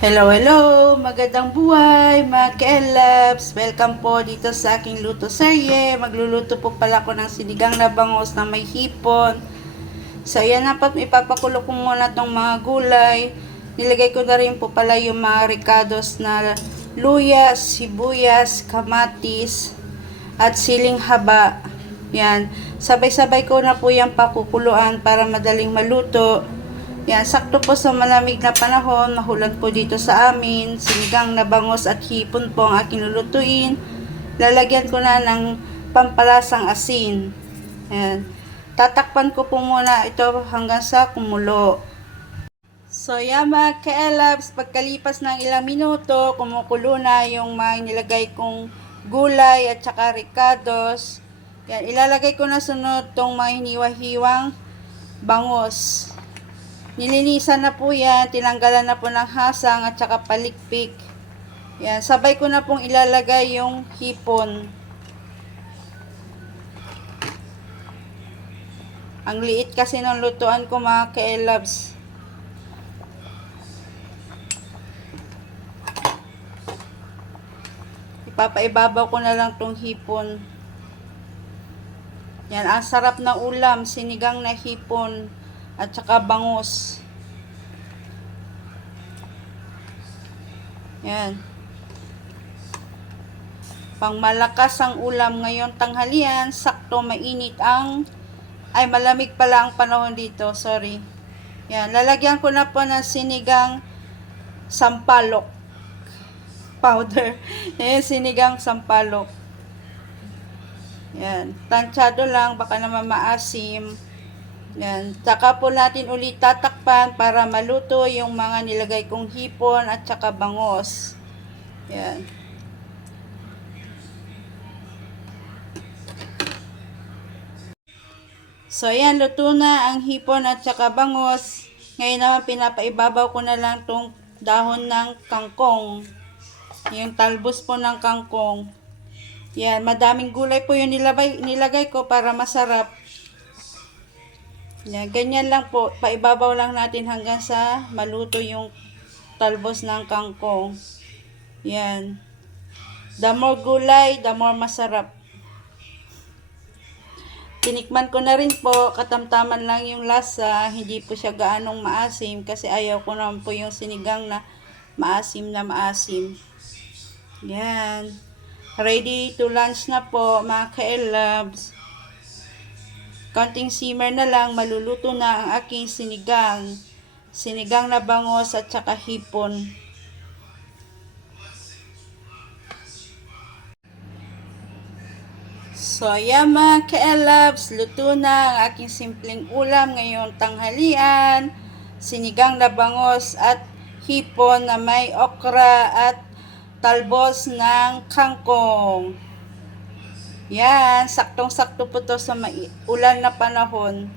Hello, hello! Magandang buhay, mga ka-elabs! Welcome po dito sa aking luto serye. Magluluto po pala ako ng sinigang na bangus na may hipon. So, yan na po, ipapakulo ko muna itong mga gulay. Nilagay ko na rin po pala yung mga ricados na luya, sibuyas, kamatis, at siling haba. Yan. Sabay-sabay ko na po yung pakukuluan para madaling maluto. Yan, sakto po sa malamig na panahon, mahulan po dito sa amin, sinigang na bangus at hipon po ang aking lulutuin. Lalagyan ko na ng pampalasang asin. Yan. Tatakpan ko po muna ito hanggang sa kumulo. So yan mga ka-elabs, pagkalipas ng ilang minuto, kumukulo na yung mga nilagay kong gulay at saka ricados. Yan, ilalagay ko na sunod tong mga hiniwa-hiwang bangus. Nilinisan na po yan, tinanggalan na po ng hasang at saka palikpik. Yan, sabay ko na pong ilalagay yung hipon. Ang liit kasi ng lutuan ko mga ka-elabs. Ipapaibabaw ko na lang tong hipon. Yan, ang sarap ng ulam, sinigang na hipon at saka bangus. Yan. Pangmalakas ang ulam ngayon tanghalian, sakto mainit malamig pala ang panahon dito, sorry. Yan, lalagyan ko na po ng sinigang sampalok powder. Yan, sinigang sampalok. Yan, tansyado lang, baka naman maasim. Yan, saka po natin ulit tatakpan para maluto yung mga nilagay kong hipon at saka bangus. Yan. So, yan, luto na ang hipon at saka bangus. Ngayon naman, pinapaibabaw ko na lang tong dahon ng kangkong. Yung talbos po ng kangkong. Yan, madaming gulay po yung nilagay ko para masarap. Yan, ganyan lang po. Paibabaw lang natin hanggang sa maluto yung talbos ng kangkong. Yan. The more gulay, the more masarap. Tinikman ko na rin po, katamtaman lang yung lasa. Hindi po siya gaanong maasim kasi ayaw ko naman po yung sinigang na maasim na maasim. Yan. Ready to lunch na po, mga ka-elabs. Konting simmer na lang, maluluto na ang aking sinigang. Sinigang na bangus at saka hipon. So, ayan mga ka-elabs, luto na ang aking simpleng ulam ngayong tanghalian. Sinigang na bangus at hipon na may okra at talbos ng kangkong. Yan, saktong-sakto po to sa ulan na panahon.